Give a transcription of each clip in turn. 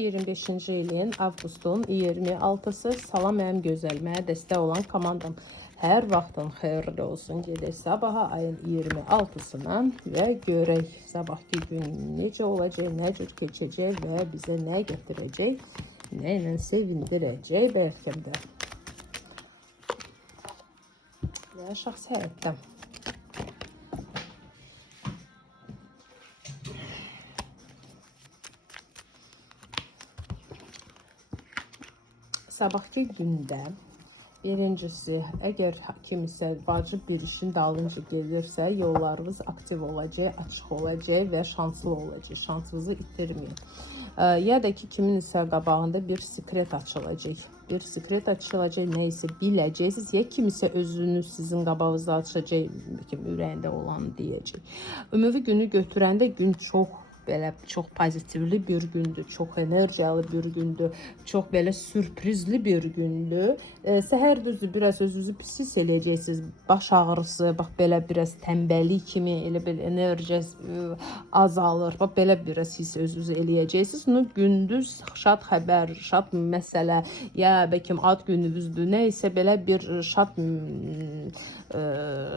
25-ci ilin avqustun 26-sı. Salam mənim gözəl, mənə dəstək olan komandam. Hər vaxtın xeyirli olsun. Gedək sabaha ayın 26-sından və görək sabahki gün necə olacaq, nə cür keçəcək və bizə nə gətirəcək, nə ilə sevindirəcək bəlkə də. Və şəxsi həyatda. Sabahki gündə birincisi, əgər kimisə vacib bir işin dalınca gelirsə, yollarınız aktiv olacaq, açıq olacaq və şanslı olacaq. Şansınızı itirməyin. Ya da ki, kiminsə qabağında bir sekret açılacaq. Bir sekret açılacaq, nə isə biləcəksiniz. Ya kimisə özünü sizin qabağınızda açacaq, ürəyində olan deyəcək. Ümumi günü götürəndə gün çox pozitivli bir gündür, çox enerjiyalı bir gündür, çox belə sürprizli bir gündür. Səhər düzdür, biraz özünüzü pis hiss eləyəcəksiniz, baş ağrısı, bax belə biraz tənbəllik kimi, elə belə enerji azalır, bax belə biraz hiss özünüzü eləyəcəksiniz. Gündüz şad xəbər, şad məsələ, ya bəlkə ad gününüzdür, nə isə belə bir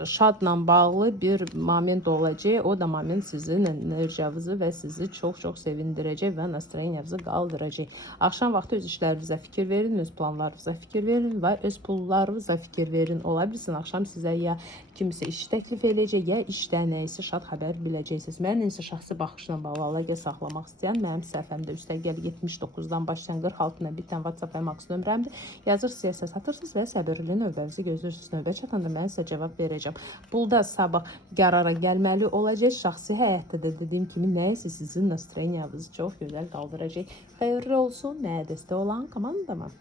şadla bağlı bir moment olacaq. O da moment sizin enerjinizi və sizi çox-çox sevindirəcək və nastroyeninizi qaldıracaq. Axşam vaxtı öz işlərinizə fikir verin, öz planlarınıza fikir verin və öz pullarınıza fikir verin. Ola bilsin, axşam sizə ya kimsə iş təklif edəcək, ya işdə nə isə şad xəbər biləcəksiniz. Mən isə şəxsi baxışla bağlı əlaqə saxlamaq istəyən mənim səhifəmdə üstəgəl 79-dan başlayan 46-na bitən WhatsApp və Max nömrəmdir. Yazırsınız, satırsınız və səbirli növbənizi gözləyirsiniz. Növbə çatanda mən sizə cavab verəcəm. Burada sabah qərara gəlməli olacaq. Şəxsi həyatda da dediyim kimi nə isə sizin nastroyeninizi çox gözəl qaldıracaq. Xeyirli olsun, mənə dəstək olan komandama.